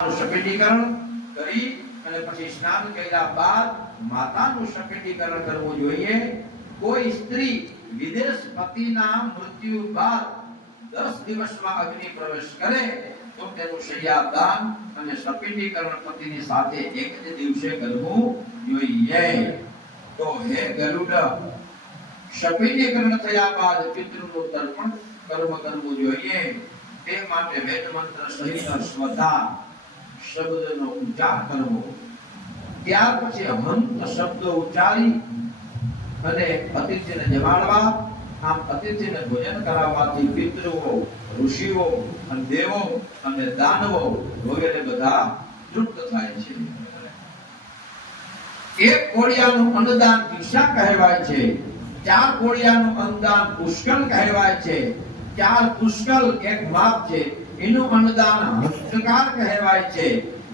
સફેદીકરણ કરી અને પછી સ્નાન કર્યા બાદ માતાનું સફેદીકરણ કરવું જોઈએ. કોઈ સ્ત્રી વિદેશ પતિના મૃત્યુ બાદ દસ દિવસમાં અગ્નિ પ્રવેશ કરે, તો તેનું શૈયાદાન અને સફેદીકરણ પતિની સાથે એક જ દિવસે કરવું જોઈએ. તો હે ગરુડ સફેદીકરણ થયા બાદ પિતૃનું તર્પણ કર્મ કરવું જોઈએ. તે માટે વેદ મંત્ર સહિત સ્વધા શબ્દનો ઉચ્ચાર કરવો. ત્યાર પછી હંત શબ્દ ઉચ્ચારી અને અતિથિને જમાડવા, આમ અતિથિને ભોજન કરાવવાથી પિતૃઓ, ઋષિઓ અને દેવો અને દાનવો વગેરે બધા તૃપ્ત થાય છે. એક કોળિયાનું અન્નદાન દિશા કહેવાય છે, ચાર કોળિયાનું અન્નદાન પુષ્કળ કહેવાય છે, ચાર પુષ્કળ એક માપ છે. એનું અનુદાન હસ્તકાર કહેવાય છે.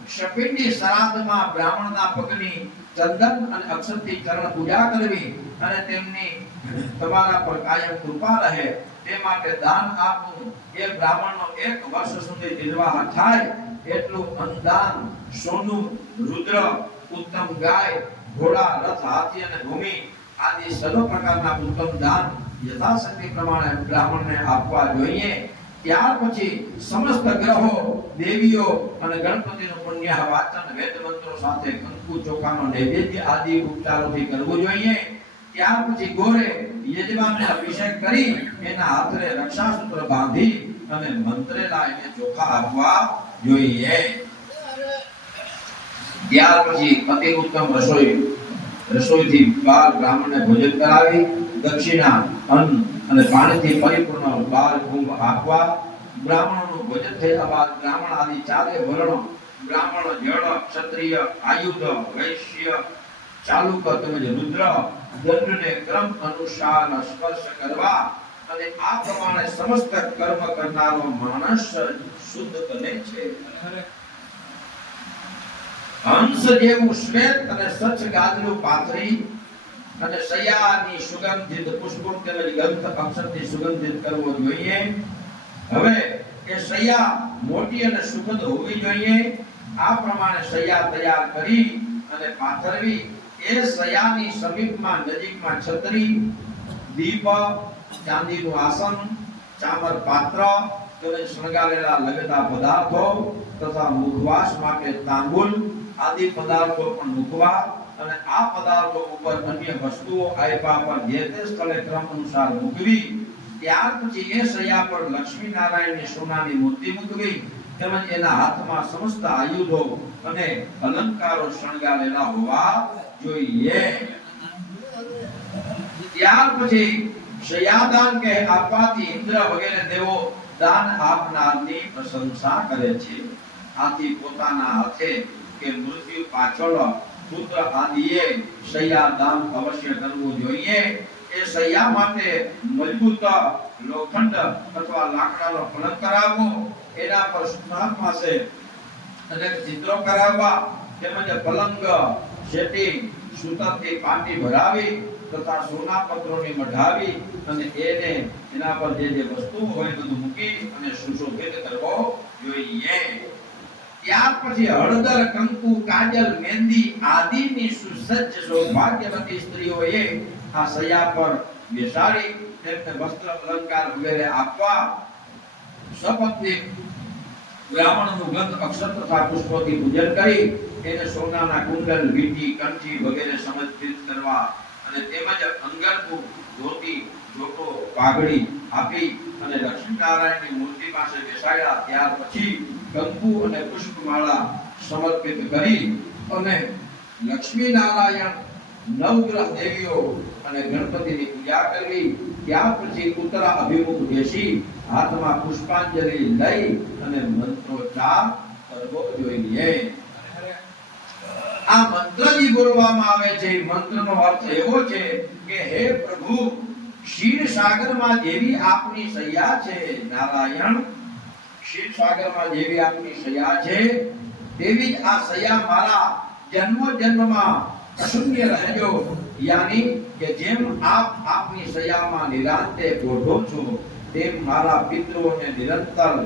શપિંડી શ્રાદ્ધમાં બ્રાહ્મણના પગની ચંદન અને અક્ષરથી ચરણ પૂજા કરવી અને તેમની તમારા પર કાયમ કૃપા રહે, તે માટે દાન આપવું એ બ્રાહ્મણનો એક વર્ષ સુધી નિર્વાહ થાય એટલું અનુદાન સોનું, રુદ્ર, ઉત્તમ ગાય, ઘોડા, રથ, હાથી અને ભૂમિ આદિ સર્વ પ્રકારના ઉત્તમ દાન યથાશક્તિ પ્રમાણે બ્રાહ્મણને આપવા જોઈએ. ત્યાર પછી સમસ્ત ગ્રહો, દેવીઓ અને ગણપતિનું પુણ્ય વાચન વેદ મંત્રો સાથે કંકુ ચોખાનો નૈવેદ્ય આદિ ઉપચારોથી કરવો જોઈએ. ત્યાર પછી ગોરે યજમાનને અભિષેક કરી એના હાથે રક્ષાસૂત્ર બાંધી અને મંત્રેલા એને ચોખા આપવા જોઈએ. ત્યાર પછી અતિ ઉત્તમ રસોઈ, રસોઈથી બાર બ્રાહ્મણને ભોજન કરાવી, દક્ષિણા, અન્ન અને પાણીથી પરિપૂર્ણ બાર કુંભ હાંકવા બ્રાહ્મણોનું ભોજન થયા બાદ બ્રાહ્મણ આદિ ચારે વર્ણો, બ્રાહ્મણ, જળ, ક્ષત્રિય, આયુધ, વૈશ્ય, ચાલુક તેમજ રુદ્ર, દંડને ક્રમ અનુસાર સ્પર્શ કરવા અને આ પ્રમાણે સમસ્ત કર્મ કરનારો માણસ શુદ્ધ બને છે. હંસ જેવું શ્વેત અને સ્વચ્છ ગાદલું પાથરી અને સયાની સુગંધિત પુષ્પો તેમજ ગંધ અક્ષરથી સુગંધિત કરવો જોઈએ. હવે એ સયા મોટી અને સુખદ હોવી જોઈએ. આ પ્રમાણે સયા તૈયાર કરી અને પાથરવી. એ સયાની સમીપમાં નજીકમાં છત્રી, દીપ, ચાંદીનું આસન, ચામર પાત્ર તેમજ શણગારેલા લગતા પદાર્થો તથા મુખવાસ માટે તાંબુલ આદિ પદાર્થો પણ મૂકવા. અને આ પદાર્થો ઉપર અન્ય વસ્તુઓ આપ્યા પર જે તે સ્થળે ક્રમ અનુસાર મૂકવી. ત્યાર પછી એ સયા પર લક્ષ્મીનારાયણની સોનાની મૂર્તિ મૂકવી તેમજ એના હાથમાં સમસ્ત આયુધો અને અલંકારો શણગારેલા હોવા જોઈએ. ત્યાર પછી શયાદાન કે આપવાથી ઇન્દ્ર વગેરે દેવો દાન આપનારની પ્રશંસા કરે છે. આથી પોતાના હાથે કે મૃત્યુ પાછળ પુત્ર આદિએ શય્યાદાન અવશ્ય કરવું જોઈએ. એ સૈયા માટે મજબૂત લોખંડ અથવા લાકડાનો ફલક કરાવવો, એના પર સુનાર પાસે અનેક ચિત્રો કરાવવા, તેમજ પલંગ શેટી સૂતરથી પાટી ભરાવી તથા સોના પત્રોની મઢાવી અને એને એના પર જે જે વસ્તુ હોય બધું મૂકી અને સુશોભિત કરવો જોઈએ. ત્યાર પછી હળદર, કંકુ, કાજલ મહેંદી આદિની સુસજ્જ સૌભાગ્યવતી સ્ત્રીઓએ આ સયા પર બેસાડી, તેમને વસ્ત્ર અલંકાર વગેરે આપવા સપત્ની બ્રાહ્મણનું ગંધ, અક્ષર તથા પુષ્પોથી પૂજન કરી એને સોનાના કુંડલ, વીટી, કંઠી વગેરે સમર્પિત કરવા અને તેમજ અંગરપુર ધોતી જોટો પાઘડી આપી અને લક્ષ્મીનારાયણની મૂર્તિ પાસે બેસાડ્યા. ત્યાર પછી કંકુ અને પુષ્પમાળા સમર્પિત કરી અને લક્ષ્મીનારાયણ નવગ્રહ દેવીઓ અને ગણપતિની પૂજા કરવી ત્યાર પછી ઉત્તરા અભિમુખ બેસી હાથમાં પુષ્પાંજલિ લઈ અને મંત્રોચ્ચાર કરવો જોઈએ. આ મંત્ર જે બોલવામાં આવે છે. મંત્રનો અર્થ એવો છે કે, હે પ્રભુ ક્ષીર સાગરમાં જેવી આપની સૈયા છે, નારાયણ ક્ષીર સાગરમાં જેવી આપની સૈયા છે, તેવી જ આ સૈયા મારા જન્મ જન્મમાં શૂન્ય રહેજો. યાની કે જેમ આપ આપની સૈયામાં નિરાંતે ગોઠો છો, તેમ મારા પિતૃઓને નિરંતર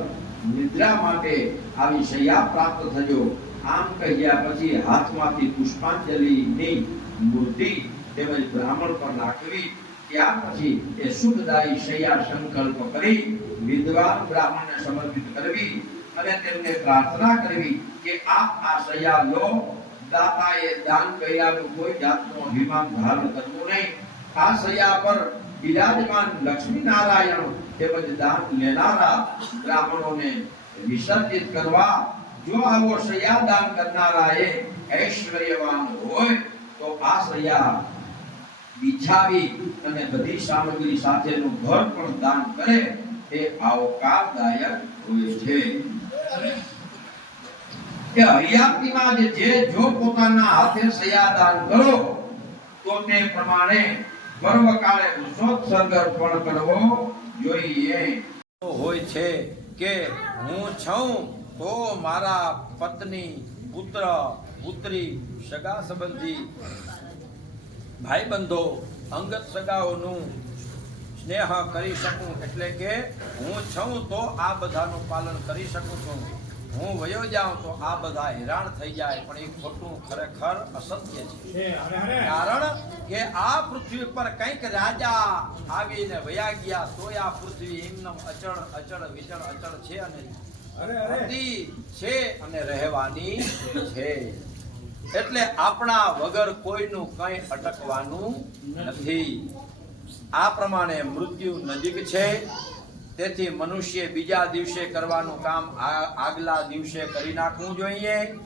નિદ્રા માટે આવી સૈયા પ્રાપ્ત થજો. આમ કહ્યા પછી હાથમાંથી પુષ્પાંજલિની મૂર્તિ તેમજ બ્રાહ્મણ પર નાખવી ત્યાર પછી એ સુખદાયી શૈયા સંકલ્પ કરી વિદ્વાન બ્રાહ્મણને સમર્પિત કરવી અને તેમને પ્રાર્થના કરવી કે આપ આ શૈયા લો. દાતાએ દાન કર્યાનું કોઈ જાતનો અભિમાન ધારણ કરવું નહીં. આ શૈયા પર બિરાજમાન લક્ષ્મી નારાયણ તેમજ દાન લેનારા બ્રાહ્મણોને વિસર્જિત કરવા જો આવો શૈયા દાન કરનારાએ ઐશ્વર્યવાન હોય તો આ શૈયા બિછાવી અને બધી સામગ્રી સાથેનું ઘર પણ દાન કરે તે આવકારદાયક હોય છે. કે હયાતીમાં જે જે પોતાના હાથે સયાદાન કરો, તો તે પ્રમાણે પર્વકાળે વૃષોત્સર્ગ પણ કરવો જોઈએ. હોય છે કે હું છું, તો મારા પત્ની, પુત્ર, પુત્રી, સગા સંબંધી ભાઈબંધો અંગત સગાઓનું સ્નેહ કરી શકું એટલે કે હું છું તો આ બધાનું પાલન કરી શકું છું. હું વયો જાઉં તો આ બધા હેરાન થઈ જાય પણ એ ખોટું ખરેખર અસત્ય છે. કારણ કે આ પૃથ્વી પર કંઈક રાજા આવીને વયા ગયા તો આ પૃથ્વી એમનેમ અચળ અચળ વિચળ અચળ છે અને છે અને રહેવાની છે. એટલે આપણા વગર કોઈનું કંઈ અટકવાનું નથી. આ પ્રમાણે મૃત્યુ નજીક છે. તેથી મનુષ્ય બીજા દિવસે કરવાનું કામ આગલા દિવસે કરી નાખવું જોઈએ.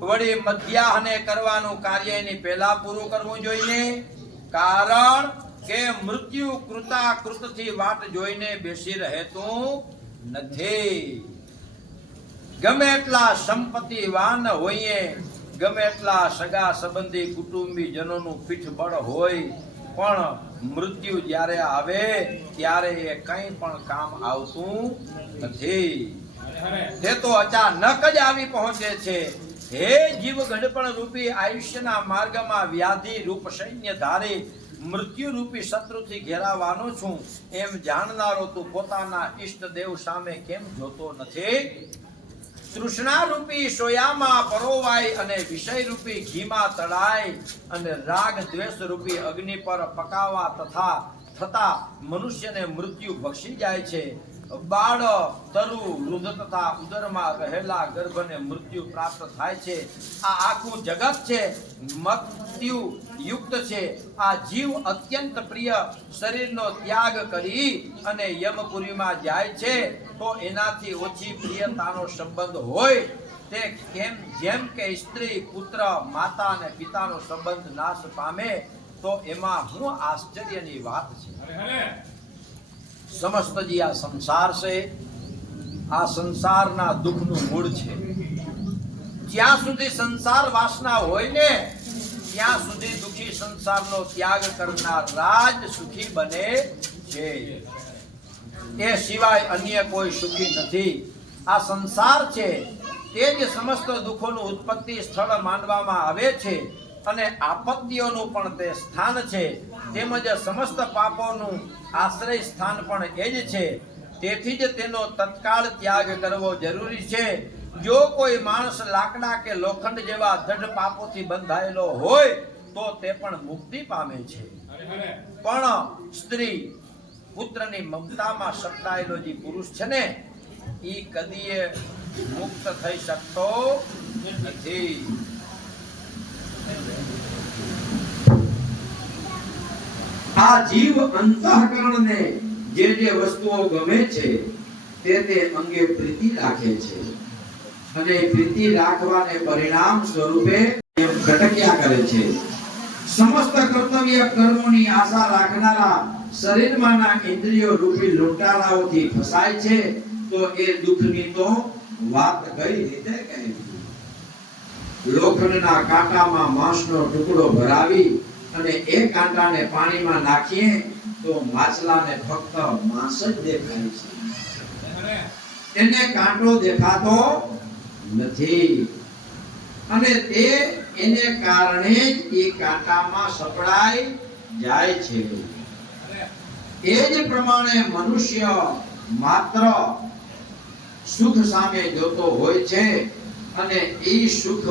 વળી મધ્યાહને કરવાનું કાર્ય એની પહેલા પૂરું કરવું જોઈએ. કારણ કે મૃત્યુ કૃતા કૃતથી વાટ જોઈને બેસી રહેતું નથી. ગમે એટલા સંપત્તિવાન હોઈએ ગમે એટલા સગા સંબંધી કુટુંબી જનોનું પીઠબળ હોય, પણ મૃત્યુ જ્યારે આવે, ત્યારે એ કંઈ પણ કામ આવતું નથી. તે તો અચાનક જ આવી પહોંચે છે. હે જીવ ગઢપણ રૂપી આયુષ્યના માર્ગમાં વ્યાધિ રૂપ સૈન્ય ધારી મૃત્યુ રૂપી શત્રુથી ઘેરાવાનો છું. એમ જાણનારો તું પોતાના ઈષ્ટ દેવ સામે કેમ જોતો નથી? તૃષ્ણા રૂપી સોયામાં પરોવાય અને વિષય રૂપી ઘીમાં તળાય અને રાગ દ્વેષ રૂપી અગ્નિ પર પકાવા તથા થતા મનુષ્યને મૃત્યુ ભક્ષી જાય છે. બાળ, તરુ, વૃદ્ધ તથા ઉદરમાં રહેલા ગર્ભને મૃત્યુ પ્રાપ્ત થાય છે. આ આખું જગત છે. મૃત્યુ યુક્ત છે. આ જીવ અત્યંત પ્રિય શરીરનો ત્યાગ કરી અને યમપુરીમાં જાય છે. તો એનાથી ઓછી પ્રિયતાનો સંબંધ હોય તે કેમ જેમ કે સ્ત્રી પુત્ર માતા અને પિતાનો સંબંધ નાશ પામે તો એમાં હું આશ્ચર્યની વાત છે. સમસ્ત જે આ સંસાર છે આ સંસારના દુઃખનું મૂળ છે. જ્યાં સુધી સંસાર વાસના હોય ને ત્યાં સુધી દુઃખી સંસારનો ત્યાગ કરનાર રાજ સુખી બને છે. એ સિવાય અન્ય કોઈ સુખી નથી. આ સંસાર છે તે જ સમસ્ત દુઃખોનું ઉત્પત્તિ સ્થળ માનવામાં આવે છે અને આપત્તિઓનું પણ તે સ્થાન છે. તેમજ સમસ્ત પાપોનું આશ્રય સ્થાન પણ એ જ છે. તેથી જ તેનો તત્કાળ ત્યાગ કરવો જરૂરી છે. જો કોઈ માણસ લાકડા કે લોખંડ જેવા દઢ પાપોથી બંધાયેલો હોય તો તે પણ મુક્તિ પામે છે. પણ સ્ત્રી પુત્રની મમતામાં સપડાયેલો જે પુરુષ છે ને એ કદીએ મુક્ત થઈ શકતો નથી. આ જીવ અંતઃકરણને જે જે વસ્તુઓ ગમે છે, તે તે અંગે પ્રીતિ રાખે છે. અને પ્રીતિ રાખવાને પરિણામ સ્વરૂપે ભટક્યા કરે છે. સમસ્ત કર્તવ્ય કર્મોની આશા રાખનારા શરીરમાંના ઇન્દ્રિયો રૂપી લૂંટારાઓથી ફસાય છે, તો એ દુઃખની તો વાત કઈ રીતે કહેવી? લોખંડના કાંટામાં માંસનો ટુકડો ભરાવી અને એ કાંટાને પાણીમાં નાખીએ, તો માછલાને ફક્ત માંસ જ દેખાય છે. એને કાંટો દેખાતો નથી. અને તે એને કારણે જ એ કાંટામાં સપડાઈ જાય છે. એ જ પ્રમાણે મનુષ્ય માત્ર સુખ સામે જોતો હોય છે અને એ સુખ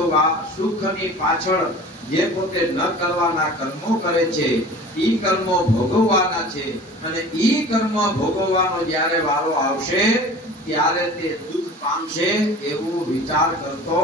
સુખની પાછળ જે પોતે ન કરવાના કર્મો કરે છે ઈ કર્મો ભોગવવાના છે અને ઈ કર્મ ભોગવવાનો જ્યારે વારો આવશે, ત્યારે તે દુઃખ પામશે એવું વિચાર કરતો